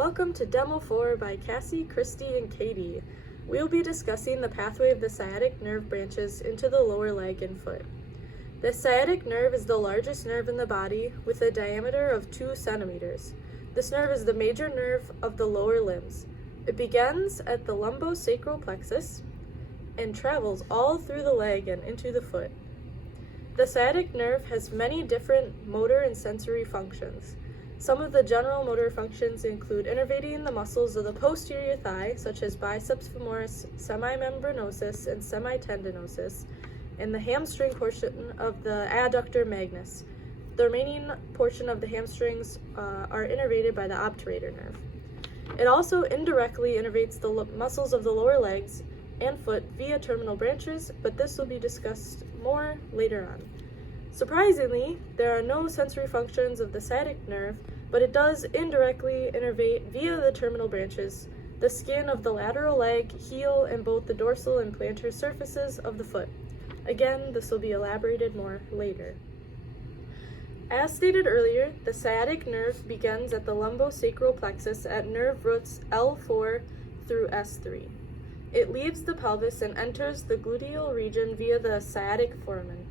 Welcome to Demo 4 by Cassie, Christy, and Katie. We'll be discussing the pathway of the sciatic nerve branches into the lower leg and foot. The sciatic nerve is the largest nerve in the body with a diameter of 2 centimeters. This nerve is the major nerve of the lower limbs. It begins at the lumbosacral plexus and travels all through the leg and into the foot. The sciatic nerve has many different motor and sensory functions. Some of the general motor functions include innervating the muscles of the posterior thigh, such as biceps femoris, semimembranosus, and semitendinosus, and the hamstring portion of the adductor magnus. The remaining portion of the hamstrings are innervated by the obturator nerve. It also indirectly innervates the muscles of the lower legs and foot via terminal branches, but this will be discussed more later on. Surprisingly, there are no sensory functions of the sciatic nerve, but it does indirectly innervate via the terminal branches, the skin of the lateral leg, heel, and both the dorsal and plantar surfaces of the foot. Again, this will be elaborated more later. As stated earlier, the sciatic nerve begins at the lumbosacral plexus at nerve roots L4 through S3. It leaves the pelvis and enters the gluteal region via the sciatic foramen.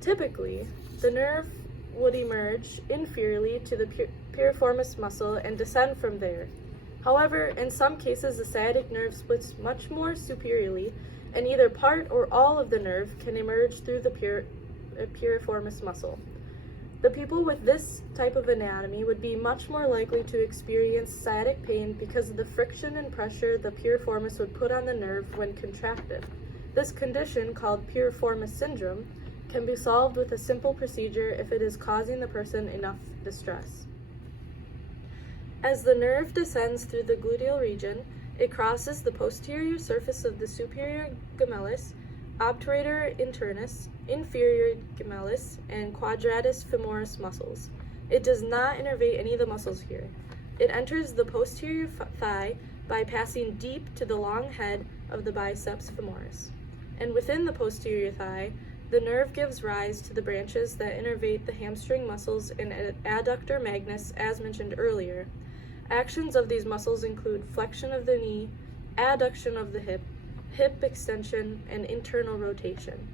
Typically, the nerve would emerge inferiorly to the piriformis muscle and descend from there. However, in some cases, the sciatic nerve splits much more superiorly, and either part or all of the nerve can emerge through the piriformis muscle. The people with this type of anatomy would be much more likely to experience sciatic pain because of the friction and pressure the piriformis would put on the nerve when contracted. This condition, called piriformis syndrome, can be solved with a simple procedure if it is causing the person enough distress. As the nerve descends through the gluteal region, it crosses the posterior surface of the superior gemellus, obturator internus, inferior gemellus, and quadratus femoris muscles. It does not innervate any of the muscles here. It enters the posterior thigh by passing deep to the long head of the biceps femoris. And within the posterior thigh, the nerve gives rise to the branches that innervate the hamstring muscles and adductor magnus, as mentioned earlier. Actions of these muscles include flexion of the knee, adduction of the hip extension, and internal rotation.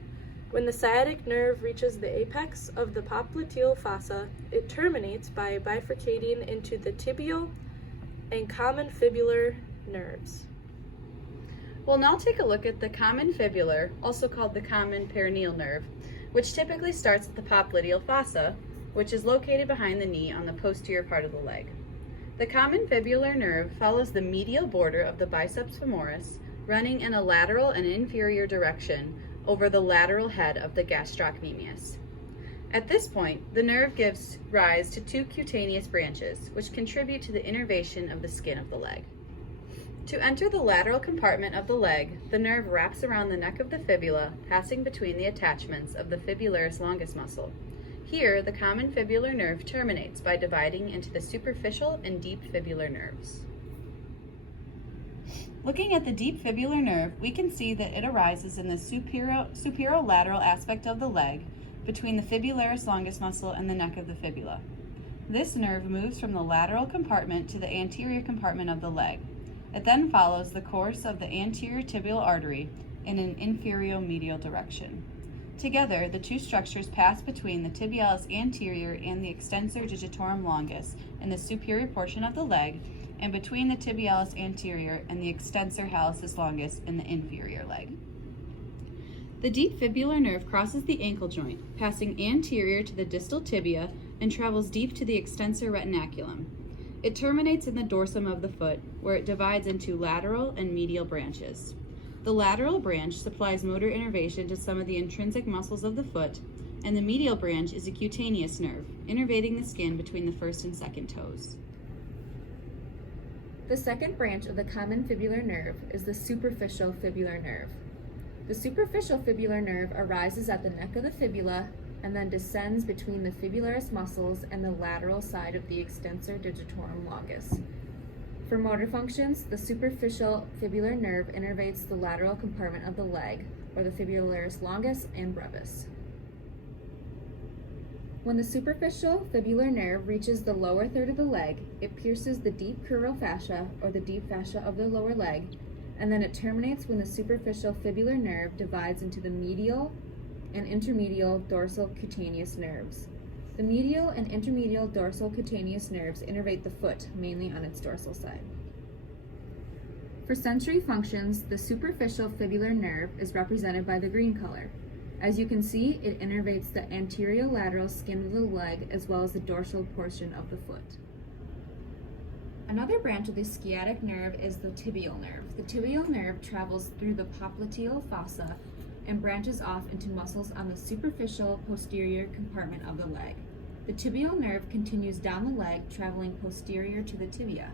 When the sciatic nerve reaches the apex of the popliteal fossa, it terminates by bifurcating into the tibial and common fibular nerves. We'll now take a look at the common fibular, also called the common peroneal nerve, which typically starts at the popliteal fossa, which is located behind the knee on the posterior part of the leg. The common fibular nerve follows the medial border of the biceps femoris, running in a lateral and inferior direction over the lateral head of the gastrocnemius. At this point, the nerve gives rise to 2 cutaneous branches, which contribute to the innervation of the skin of the leg. To enter the lateral compartment of the leg, the nerve wraps around the neck of the fibula, passing between the attachments of the fibularis longus muscle. Here, the common fibular nerve terminates by dividing into the superficial and deep fibular nerves. Looking at the deep fibular nerve, we can see that it arises in the superolateral aspect of the leg, between the fibularis longus muscle and the neck of the fibula. This nerve moves from the lateral compartment to the anterior compartment of the leg. It then follows the course of the anterior tibial artery in an inferior-medial direction. Together, the two structures pass between the tibialis anterior and the extensor digitorum longus in the superior portion of the leg, and between the tibialis anterior and the extensor hallucis longus in the inferior leg. The deep fibular nerve crosses the ankle joint, passing anterior to the distal tibia and travels deep to the extensor retinaculum. It terminates in the dorsum of the foot, where it divides into lateral and medial branches. The lateral branch supplies motor innervation to some of the intrinsic muscles of the foot, and the medial branch is a cutaneous nerve, innervating the skin between the first and second toes. The second branch of the common fibular nerve is the superficial fibular nerve. The superficial fibular nerve arises at the neck of the fibula and then descends between the fibularis muscles and the lateral side of the extensor digitorum longus. For motor functions, the superficial fibular nerve innervates the lateral compartment of the leg, or the fibularis longus and brevis. When the superficial fibular nerve reaches the lower third of the leg, it pierces the deep crural fascia, or the deep fascia of the lower leg, and then it terminates when the superficial fibular nerve divides into the medial and intermedial dorsal cutaneous nerves. The medial and intermedial dorsal cutaneous nerves innervate the foot, mainly on its dorsal side. For sensory functions, the superficial fibular nerve is represented by the green color. As you can see, it innervates the anterolateral skin of the leg as well as the dorsal portion of the foot. Another branch of the sciatic nerve is the tibial nerve. The tibial nerve travels through the popliteal fossa and branches off into muscles on the superficial posterior compartment of the leg. The tibial nerve continues down the leg, traveling posterior to the tibia.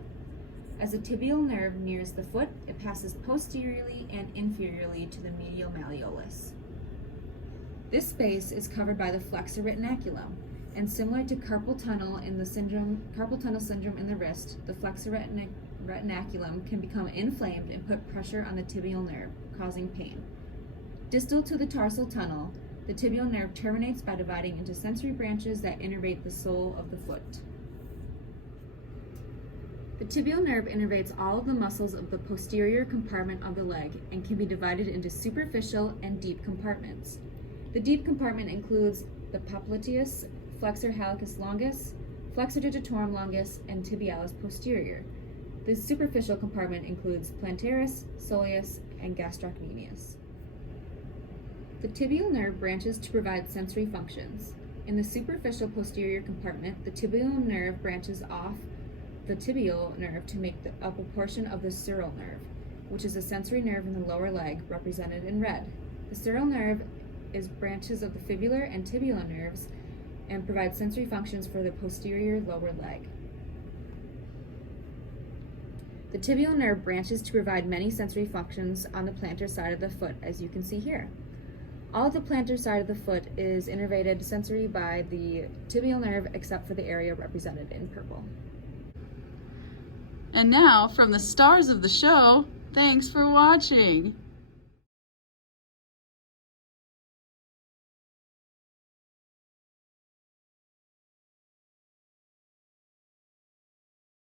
As the tibial nerve nears the foot, it passes posteriorly and inferiorly to the medial malleolus. This space is covered by the flexor retinaculum, and similar to carpal tunnel syndrome in the wrist, the flexor retinaculum can become inflamed and put pressure on the tibial nerve, causing pain. Distal to the tarsal tunnel, the tibial nerve terminates by dividing into sensory branches that innervate the sole of the foot. The tibial nerve innervates all of the muscles of the posterior compartment of the leg and can be divided into superficial and deep compartments. The deep compartment includes the popliteus, flexor hallucis longus, flexor digitorum longus, and tibialis posterior. The superficial compartment includes plantaris, soleus, and gastrocnemius. The tibial nerve branches to provide sensory functions. In the superficial posterior compartment, the tibial nerve branches off the tibial nerve to make up a portion of the sural nerve, which is a sensory nerve in the lower leg, represented in red. The sural nerve is branches of the fibular and tibial nerves and provides sensory functions for the posterior lower leg. The tibial nerve branches to provide many sensory functions on the plantar side of the foot, as you can see here. All of the plantar side of the foot is innervated sensory by the tibial nerve except for the area represented in purple. And now, from the stars of the show, thanks for watching.